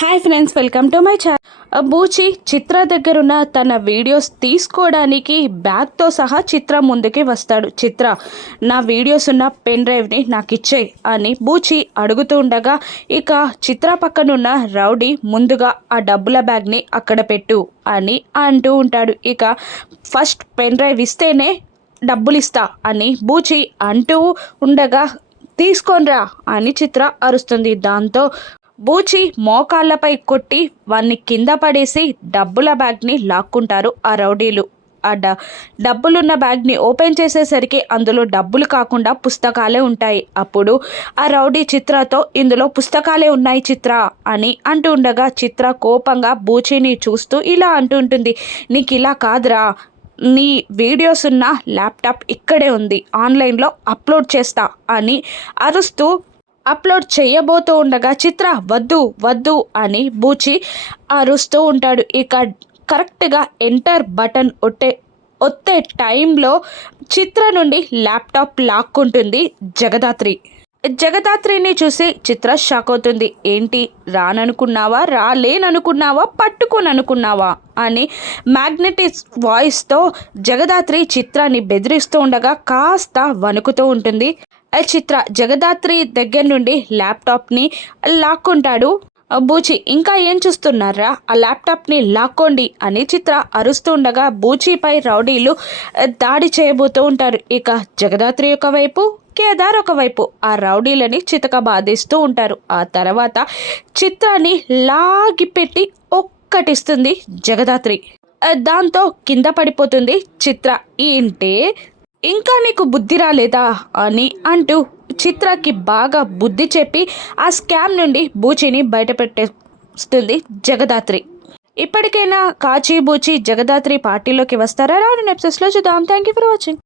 Hi friends, welcome to my channel. బూచి చిత్ర దగ్గరున్న తన వీడియోస్ తీసుకోవడానికి బ్యాగ్తో సహా చిత్ర ముందుకి వస్తాడు. చిత్ర, నా వీడియోస్ ఉన్న పెన్ డ్రైవ్ని నాకు ఇచ్చేయి అని బూచి అడుగుతూ ఉండగా ఇక చిత్ర పక్కనున్న రౌడీ ముందుగా ఆ డబ్బుల బ్యాగ్ని అక్కడ పెట్టు అని అంటూ ఉంటాడు. ఇక ఫస్ట్ పెన్ డ్రైవ్ ఇస్తేనే డబ్బులు ఇస్తా అని బూచి అంటూ ఉండగా తీసుకోనరా అని చిత్ర అరుస్తుంది. దాంతో బూచి మోకాళ్ళపై కొట్టి వాన్ని కింద పడేసి డబ్బుల బ్యాగ్ని లాక్కుంటారు ఆ రౌడీలు. ఆ డబ్బులున్న బ్యాగ్ని ఓపెన్ చేసేసరికి అందులో డబ్బులు కాకుండా పుస్తకాలే ఉంటాయి. అప్పుడు ఆ రౌడీ చిత్రతో ఇందులో పుస్తకాలే ఉన్నాయి చిత్ర అని అంటూ ఉండగా చిత్ర కోపంగా బూచిని చూస్తూ ఇలా అంటూ ఉంటుంది, నీకు ఇలా కాదురా, నీ వీడియోస్ ఉన్న ల్యాప్టాప్ ఇక్కడే ఉంది, ఆన్లైన్లో అప్లోడ్ చేస్తా అని అరుస్తూ అప్లోడ్ చేయబోతూ ఉండగా చిత్ర వద్దు వద్దు అని బూచి అరుస్తూ ఉంటాడు. ఇక కరెక్ట్గా ఎంటర్ బటన్ ఒత్తే టైంలో చిత్ర నుండి ల్యాప్టాప్ లాక్కుంటుంది జగదాత్రి. జగదాత్రిని చూసి చిత్ర షాక్ అవుతుంది. ఏంటి, రాననుకున్నావా, రాలేననుకున్నావా, పట్టుకోననుకున్నావా అని మ్యాగ్నెటిక్ వాయిస్తో జగదాత్రి చిత్రాన్ని బెదిరిస్తూ ఉండగా కాస్త వణుకుతూ ఉంటుంది. చిత్ర జగదాత్రి దగ్గర నుండి ల్యాప్టాప్ని లాక్కుంటాడు బూచి. ఇంకా ఏం చూస్తున్నారా, ఆ ల్యాప్టాప్ని లాక్కోండి అని చిత్ర అరుస్తూ ఉండగా బూచిపై రౌడీలు దాడి చేయబోతూ ఉంటారు. ఇక జగదాత్రి ఒకవైపు, కేదార్ ఒకవైపు ఆ రౌడీలని చితక బాధిస్తూ ఉంటారు. ఆ తర్వాత చిత్రాన్ని లాగిపెట్టి ఒక్కటిస్తుంది జగదాత్రి. దాంతో కింద పడిపోతుంది చిత్ర. ఏంటే, ఇంకా నీకు బుద్ధి రాలేదా అని అంటూ చిత్రకి బాగా బుద్ధి చెప్పి ఆ స్కామ్ నుండి బూచిని బయటపెట్టేస్తుంది జగదాత్రి. ఇప్పటికైనా కాచి బూచి జగదాత్రి పార్టీలోకి వస్తారా? రాను ఎపిసోడ్స్లో చూద్దాం. Thank you for watching.